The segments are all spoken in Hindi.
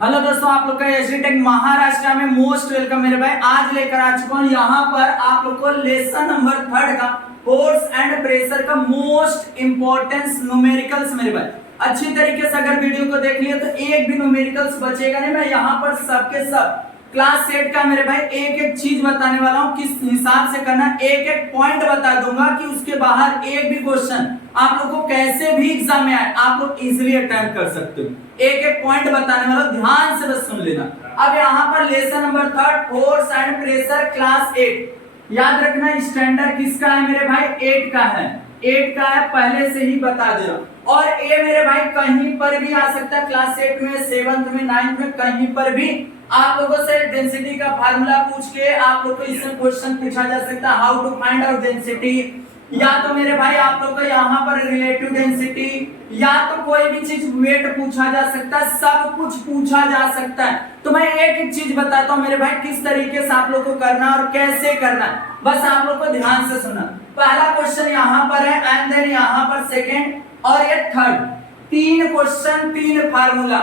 हेलो दोस्तों, आप लोग का एसडी टेक महाराष्ट्र में मोस्ट वेलकम मेरे भाई। आज लेकर आ चुका हूँ यहाँ पर आप लोग को लेसन नंबर 3 का फोर्स एंड प्रेशर का मोस्ट इंपॉर्टेंस न्यूमेरिकल्स मेरे भाई। अच्छी तरीके से अगर वीडियो को देख लिया तो एक भी न्यूमेरिकल्स बचेगा नहीं। मैं यहाँ पर सबके सब क्लास 8 का मेरे भाई एक एक चीज बताने वाला हूँ, किस हिसाब से करना, एक एक पॉइंट बता दूंगा कि उसके बाहर एक भी क्वेश्चन आप लोग को कैसे भी एग्जाम में आए आप लोग इजीली अटेम्प्ट कर सकते हो। एक एक पॉइंट बताने वाला, ध्यान से बस सुन लेना। अब यहाँ पर lesson number 3 force and pressure class 8। याद रखना स्टैंडर्ड किसका है मेरे भाई, 8 का है। 8 का है, पहले से ही बता दे रहा हूं। और ए मेरे भाई कहीं पर भी आ सकता है, क्लास 8 में, 7th में, 9th में, कहीं पर भी आप लोगों से डेंसिटी का फार्मूला पूछ के आप लोग को इससे क्वेश्चन पूछा जा सकता है, how to find out density, या तो मेरे भाई आप लोग को यहाँ पर रिलेटिव डेंसिटी, या तो कोई भी चीज वेट पूछा जा सकता है, सब कुछ पूछा जा सकता है। तो मैं एक एक चीज बताता हूँ मेरे भाई किस तरीके से आप लोग को करना और कैसे करना है, बस आप लोग को ध्यान से सुना। पहला क्वेश्चन यहाँ पर है एंड देन यहाँ पर सेकेंड और ये third. 3 question 3 formula,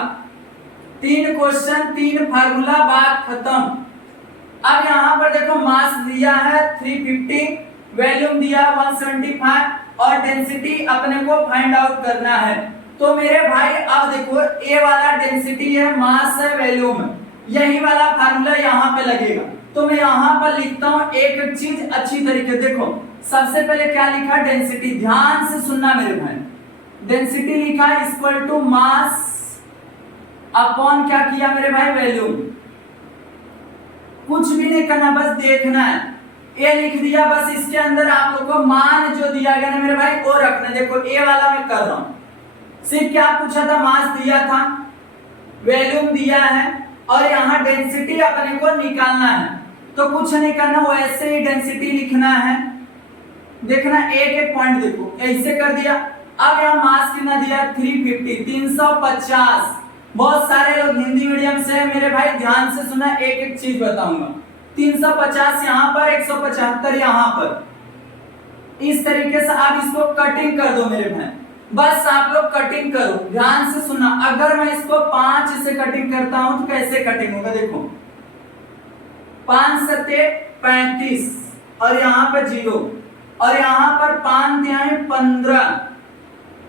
3 question 3 formula, बात खत्म। अब यहाँ पर देखो मास दिया है 350, वॉल्यूम दिया 175 और डेंसिटी अपने को फाइंड आउट करना है। तो मेरे भाई अब देखो ए वाला डेंसिटी है, मास है, वॉल्यूम है, यही वाला फार्मूला यहाँ पे लगेगा। तो मैं यहाँ पर लिखता हूँ एक एक चीज अच्छी तरीके। देखो सबसे पहले क्या लिखा, डेंसिटी, ध्यान से सुनना मेरे भाई। डेंसिटी लिखा इक्वल टू मास अपॉन क्या किया मेरे भाई, वॉल्यूम। कुछ भी नहीं करना, बस देखना है। ए लिख दिया, बस इसके अंदर आप लोगों को मान जो दिया गया ना मेरे भाई वो रखना। देखो ए वाला मैं कर रहा हूं, सिर्फ क्या पूछा था, मास दिया था, वॉल्यूम दिया है और यहाँ डेंसिटी अपने को निकालना है। तो कुछ नहीं करना, वैसे ही डेंसिटी लिखना है। देखना एक एक पॉइंट, देखो ऐसे कर दिया। अब यहाँ मास कितना दिया, 350, 350। बहुत सारे लोग हिंदी मीडियम से मेरे भाई, ध्यान से सुना, एक एक चीज बताऊंगा। 350 यहाँ पर, 175 यहाँ पर। इस तरीके से आप इसको कटिंग कर दो मेरे भाई, बस आप लोग कटिंग करो, ध्यान से सुना। अगर मैं इसको 5 से कटिंग करता हूं तो कैसे कटिंग होगा, देखो 5 सत्ते 35 और यहाँ पर 0 और यहाँ पर 5 तिहाई 15,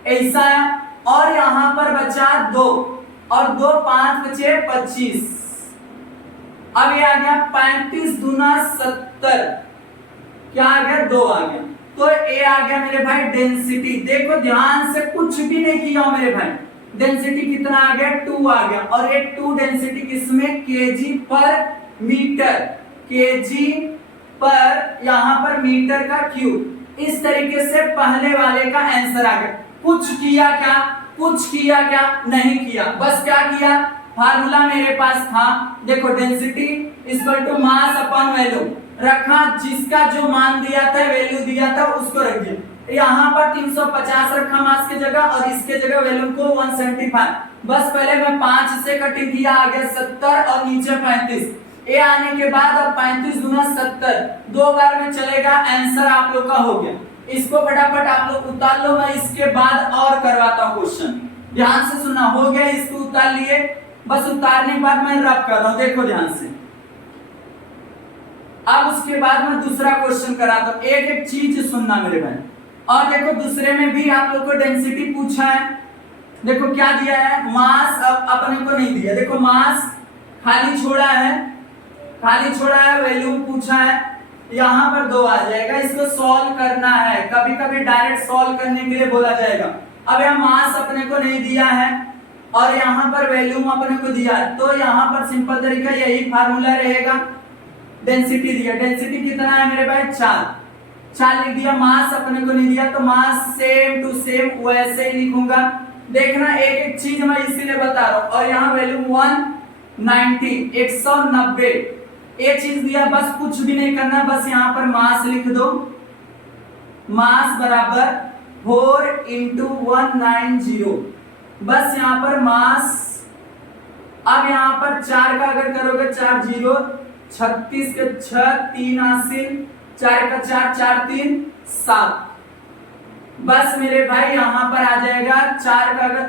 ऐसा है। और यहाँ पर बचा 2 और 2 5 बचे 25। अब ये आ गया 35 दूना 70, क्या आ गया, 2 आ गया। तो ए आ गया मेरे भाई डेंसिटी। देखो ध्यान से, कुछ भी नहीं किया हो मेरे भाई, डेंसिटी कितना आ गया, 2 आ गया। और ये 2 डेंसिटी किसमें, केजी पर मीटर, केजी पर यहाँ पर मीटर का क्यूब। इस तरीके से पहले वाले का आंसर आ गया। कुछ किया क्या, कुछ किया क्या, नहीं किया, बस क्या किया, फार्मूला मेरे पास था। देखो density equal to mass upon volume रखा, जिसका जो मान दिया था, वैल्यू दिया था, उसको रख दिया। यहाँ पर 350 रखा मास की जगह और इसके जगह वॉल्यूम को 175। बस पहले मैं 5 से कटिंग किया, आ गया 70 और नीचे 35। ए आने के बाद अब 35 दूना 70, 2 बार में चलेगा, आंसर आप लोग का हो गया। इसको फटाफट आप लोग उतार लो, मैं इसके बाद और करवाता हूँ क्वेश्चन। ध्यान से सुना, हो गया, इसको उतार लिए। बस उतारने के बाद मैं रब कर रहा हूं, देखो ध्यान से। अब उसके बाद मैं दूसरा क्वेश्चन कराता हूं, एक एक चीज सुनना मेरे भाई। और देखो दूसरे में भी आप लोग को डेंसिटी पूछा है। देखो क्या दिया है, मास अपने को नहीं दिया, देखो मास खाली छोड़ा है, खाली छोड़ा है, वॉल्यूम पूछा है, यहाँ पर 2 आ जाएगा। इसको सॉल्व करना है, कभी कभी डायरेक्ट सॉल्व करने के लिए बोला जाएगा। अब यहाँ मास अपने को नहीं दिया है और यहाँ पर वॉल्यूम अपने को दिया है, तो यहाँ पर सिंपल तरीका यही फार्मूला रहेगा। डेंसिटी दिया, डेंसिटी कितना है मेरे भाई, 4 लिख दिया। मास अपने को नहीं दिया तो मास सेम टू सेम वैसे ही लिखूंगा। देखना एक एक चीज मैं इसीलिए बता रहा हूँ। और यहाँ वॉल्यूम 190, 190, ये चीज दिया, बस कुछ भी नहीं करना, बस यहाँ पर मास लिख दो। मास बराबर 4 × 190, बस यहाँ पर मास। अब यहाँ पर 4 का अगर करोगे, 4 0, 36 के 6, 3 80, 4 का 4, 4 3 7। बस मेरे भाई यहाँ पर आ जाएगा 4 का अगर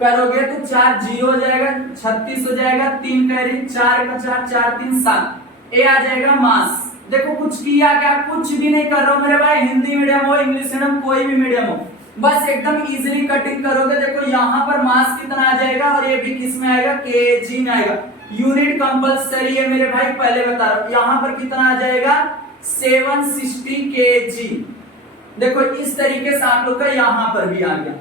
करोगे तो 4 जीरो हो जाएगा, 36 हो जाएगा, 3 कैरी, 4 का 4, 4 3 7, ए आ जाएगा मास। देखो कुछ किया क्या, कुछ भी नहीं कर रहा हूं मेरे भाई, हिंदी मीडियम हो इंग्लिश मीडियम कोई भी मीडियम हो, बस एकदम इजीली कटिंग करोगे। देखो यहाँ पर मास कितना आ जाएगा और ये भी किस में आएगा, केजी में आएगा। यूनिट कंपलसरी है मेरे भाई, पहले बता रहा हूं। यहाँ पर कितना आ जाएगा, 760 केजी। देखो इस तरीके से आप लोग का यहाँ पर भी आ गया,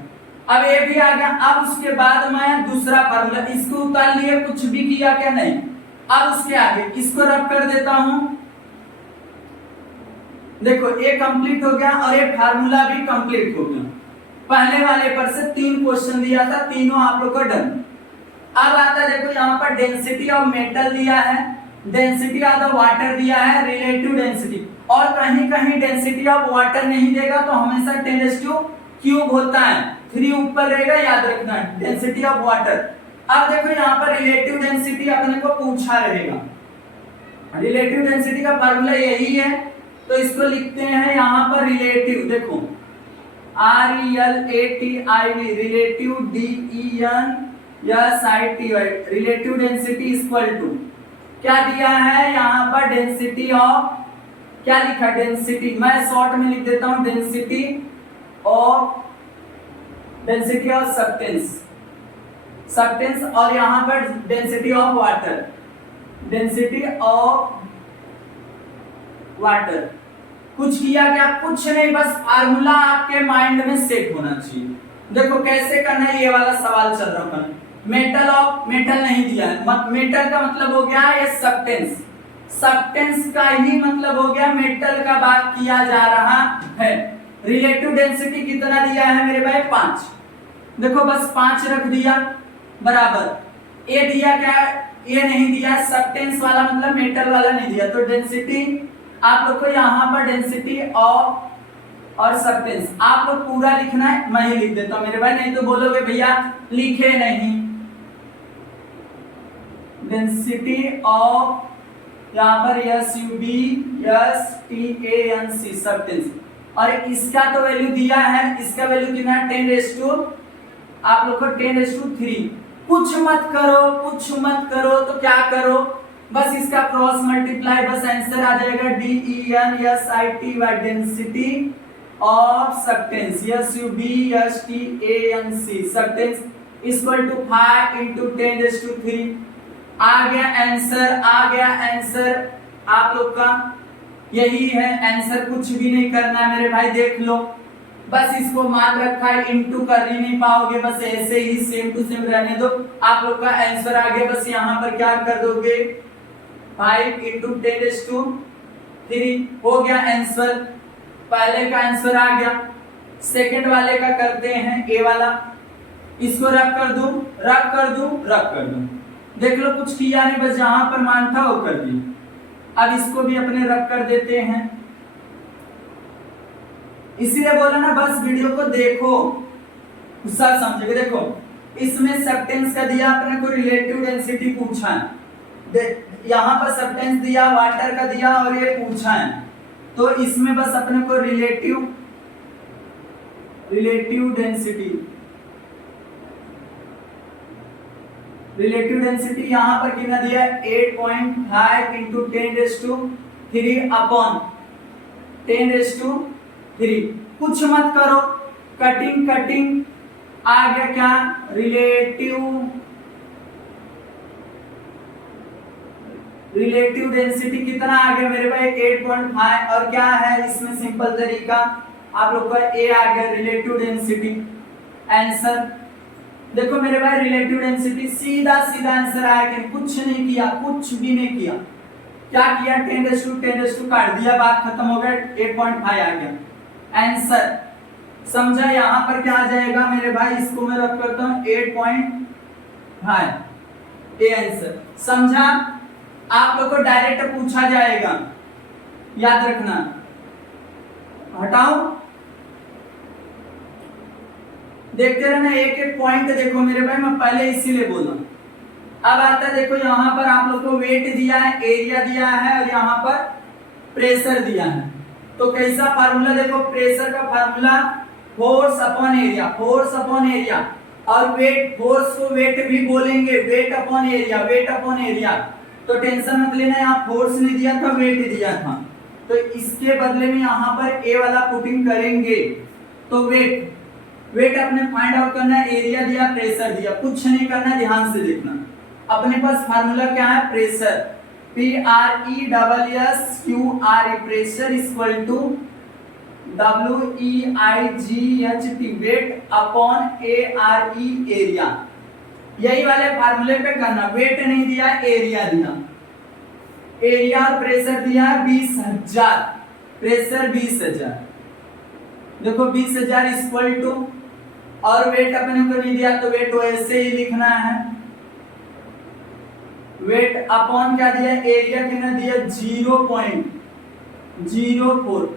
अब ये भी आ गया। अब उसके बाद मैं दूसरा फार्मूला, इसको उतार लिए, कुछ भी किया क्या, नहीं। अब उसके आगे इसको रब कर देता हूं। देखो ये कंप्लीट हो गया और ये फार्मूला भी कंप्लीट हो गया। पहले वाले पर से 3 क्वेश्चन दिया था, तीनों आप लोग को डन। अब आता है देखो यहाँ पर डेंसिटी ऑफ मेटल दिया है, डेंसिटी ऑफ द वाटर दिया है, रिलेटिव डेंसिटी, और कहीं कहीं डेंसिटी ऑफ वाटर नहीं देगा तो हमेशा 10³ होता है, 3 ऊपर रहेगा, याद रखना है डेंसिटी ऑफ वाटर। अब देखो यहाँ पर रिलेटिव डेंसिटी अपने को पूछा रहेगा, रिलेटिव डेंसिटी का फार्मूला यही है, तो इसको लिखते हैं यहाँ पर रिलेटिव। देखो RELATIV, relative DENSITY, relative density equal to क्या दिया है यहाँ पर, डेंसिटी ऑफ, क्या लिखा, डेंसिटी, मैं शॉर्ट में लिख देता हूं, डेंसिटी ऑफ सब्सटेंस, और यहाँ पर density of water, density of water. कुछ किया क्या, कुछ नहीं, बस फार्मूला आपके माइंड में सेट होना चाहिए। देखो कैसे करना है, ये वाला सवाल चल रहा है। मेटल ऑफ, मेटल नहीं दिया है, मेटल का मतलब हो गया ये सब्सटेंस, सब्सटेंस का ही मतलब हो गया मेटल का बात किया जा रहा है। रिलेटिव डेंसिटी कितना दिया है मेरे भाई, 5। देखो बस 5 रख दिया बराबर, ये दिया क्या, ये नहीं दिया, सब्सटेंस वाला मतलब मेटल वाला नहीं दिया, तो डेंसिटी आप लोग को यहाँ पर डेंसिटी ऑफ और सब्सटेंस आप लोग पूरा लिखना है, मैं ही लिख देता हूं मेरे भाई, नहीं तो बोलोगे भैया लिखे नहीं। डेंसिटी ऑफ यहाँ पर SUBSTANC सब्सटेंस, और इसका तो वैल्यू दिया है, इसका वैल्यू कितना है, 10⁻, आप लोग को 10⁻3। कुछ मत करो तो क्या करो, बस इसका क्रॉस मल्टीप्लाई, बस आंसर आ जाएगा DENSITY, density of substance, SUBSTANC substance equal to 5 × 10⁻3। आ गया आंसर आप लोग का, यही है आंसर, कुछ भी नहीं करना है मेरे भाई, देख लो, बस इसको मान रखा है, इनटू कर ही नहीं पाओगे, बस ऐसे ही सेम टू सेम रहने दो, आप लोग का आंसर आ गया। बस यहाँ पर क्या कर दोगे, 5 × 10⁻3 हो गया आंसर, पहले का आंसर आ गया। सेकंड वाले का करते हैं, ए वाला, इसको रब कर दूं, देख लो कुछ किया नहीं, बस जहां पर मान था वो कर दिया। अब इसको भी अपने रब कर देते हैं, इसीलिए बोला ना बस वीडियो को देखो सब समझोगे। देखो इसमें सब्सटेंस का दिया अपने को, रिलेटिव डेंसिटी पूछा है, यहाँ पर सब्सटेंस दिया, वाटर का दिया और ये पूछा है, तो इसमें बस अपने को रिलेटिव डेंसिटी यहाँ पर कितना दिया है, 8.5 × 10⁻3 अपॉन 10⁻3। कुछ मत करो, कटिंग आ गया क्या, रिलेटिव डेंसिटी कितना आ गया मेरे भाई, 8.5, और क्या है इसमें सिंपल तरीका, आप लोग का ए आ गया, रिलेटिव डेंसिटी आंसर। देखो मेरे भाई रिलेटिव डेंसिटी सीधा आंसर आया, कि कुछ नहीं किया, कुछ भी नहीं किया, क्या किया, 10⁻10 काट दिया, बात खत्म हो गया, 8.5 आ गया आंसर। समझा, यहाँ पर क्या आ जाएगा मेरे भाई, इसको मैं रख करता हूँ 8.5, ये आंसर। समझा, आप लोग को डायरेक्ट पूछा जाएगा, याद रखना। हटाओ, देखते रहना, एक पॉइंट देखो मेरे भाई, मैं पहले इसीलिए बोला। अब आता है देखो, यहाँ पर आप लोग को वेट दिया है, एरिया दिया है, और यहाँ पर प्रेशर दिया है, तो कैसा फार्मूला, देखो प्रेशर का फार्मूला फोर्स अपॉन एरिया, और वेट, फोर्स को वेट भी बोलेंगे, weight upon area, weight upon area. तो टेंशन मत लेना, यहाँ फोर्स नहीं दिया था, वेट दिया था, तो इसके बदले में यहाँ पर ए वाला पुटिंग करेंगे। तो वेट, वेट अपने फाइंड आउट करना है, एरिया दिया, प्रेशर दिया, कुछ नहीं करना, ध्यान से देखना। अपने पास फार्मूला क्या है, pressure, PRESSURE, pressure equal to WEIGHT, weight upon ARE, area. यही वाले फार्मूले पे करना, वेट नहीं दिया, एरिया दिया, एरिया और प्रेशर दिया है 20,000, प्रेशर 20,000। देखो 20,000 इक्वल टू, और वेट अपने को नहीं दिया तो वेट वैसे ही लिखना है, वेट अपॉन क्या दिया, एरिया कितना दिया 0.04,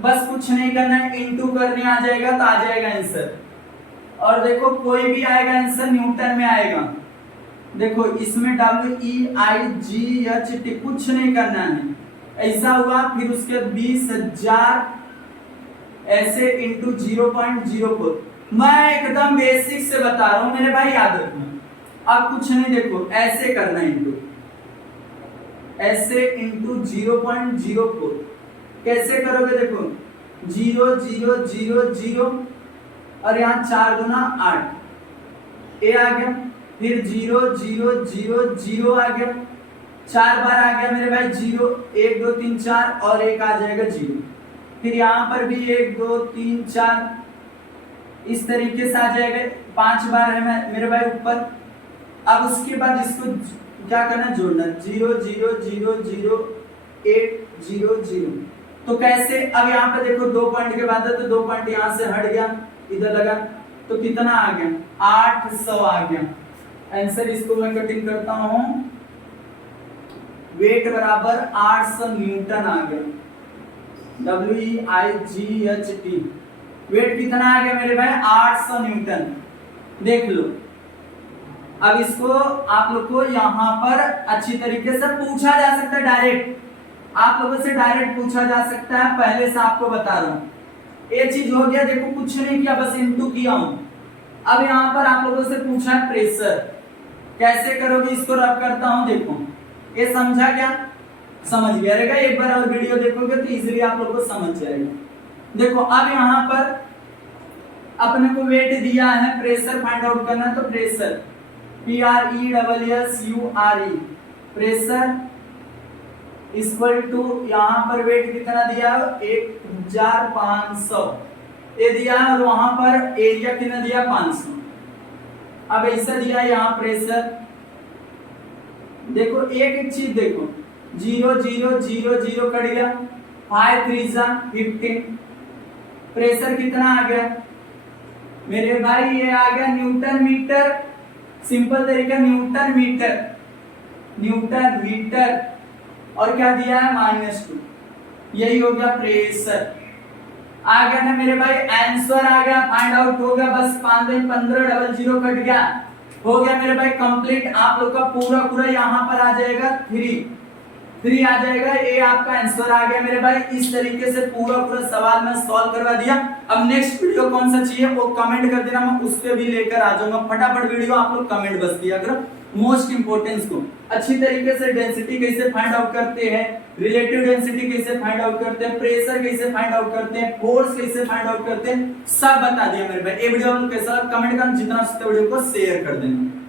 बस कुछ नहीं करना है, इनटू करने आ जाएगा तो आ जाएगा आंसर। और देखो कोई भी आएगा आंसर न्यूटन में आएगा। देखो इसमें WEIGHT कुछ नहीं करना है, ऐसा हुआ, फिर उसके 20,000 ऐसे इंटू 0.04। मैं एकदम बेसिक से बता रहा हूं मेरे भाई, याद रखना। अब कुछ नहीं, देखो ऐसे करना इंटू, ऐसे इंटू 0.04 कैसे करोगे, देखो 0 0 0 0 और यहाँ 4 दूना 8, ए आ गया, फिर 0 0 0 0 आ गया, 4 बार आ गया मेरे भाई 0, 1 2 3 4 और एक आ जाएगा 0, फिर यहाँ पर भी 1 2 3 4 इस तरीके से आ जाएगा, 5 बार है मेरे भाई ऊपर। अब उसके बाद इसको क्या करना, जोड़ना, 0 0 0 0 8 0 0। तो कैसे, अब यहाँ पे देखो 2 पॉइंट के बाद है तो 2 पॉइंट यहाँ से हट गया, इधर लगा, तो कितना आ गया, 800 आ गया आंसर। इसको मैं कटिंग करता हूं, वेट बराबर 800 न्यूटन आ गया, WEIGHT, वेट कितना आ गया मेरे भाई 800 न्यूटन। देख लो, अब इसको आप लोग को यहाँ पर अच्छी तरीके से पूछा जा सकता है, डायरेक्ट आप लोगों से डायरेक्ट पूछा जा सकता है, पहले से आपको बता रहा हूं। ये चीज हो गया, देखो कुछ नहीं किया, बस इनटू किया हूं। अब यहाँ पर आप लोगों से पूछा है प्रेशर, कैसे करोगे, इसको रब करता हूं, देखो ये समझा क्या, समझ गया रहेगा, एक बार और वीडियो देखोगे तो इजीली आप लोगों को समझ जाएगा। देखो अब यहाँ पर अपने को वेट दिया है, प्रेशर फाइंड आउट करना है, तो pressure PRESSURE, pressure equal to, यहाँ पर वेट कितना दिया 1500 ये दिया, और वहां पर एरिया कितना दिया 500। अब ऐसा दिया यहाँ प्रेशर, देखो एक चीज देखो, 0 0 0 0 कट गया, 5 3 15, प्रेशर कितना आ गया मेरे भाई, ये आ गया न्यूटन मीटर, सिंपल तरीका न्यूटन मीटर, न्यूटन मीटर, और क्या दिया है -2, यही हो गया प्रेशर। आ गया ना मेरे भाई, आंसर आ गया, फाइंड आउट हो गया, बस 5 में 15 00 कट गया, हो गया मेरे भाई कंप्लीट। आप लोग का पूरा यहाँ पर आ जाएगा 3 आ जाएगा, ये आपका आंसर आ गया मेरे भाई। इस तरीके से पूरा सवाल मैं सॉल्व करवा दिया। अब नेक्स्ट वीडियो कौन सा चाहिए वो कमेंट कर देना, मैं उस पे भी लेकर आ जाऊंगा। फटाफट वीडियो आप लोग कमेंट बस किया करो, मोस्ट इंपोर्टेंस को अच्छी तरीके से, डेंसिटी कैसे फाइंड आउट करते हैं, रिलेटिव डेंसिटी कैसे फाइंड आउट करते हैं, प्रेशर कैसे फाइंड आउट करते हैं, फोर्स कैसे फाइंड आउट करते हैं, सब बता दिया मेरे भाई। ये वीडियो आपको कैसा लगा कमेंट करना, जितना वीडियो को शेयर कर देना।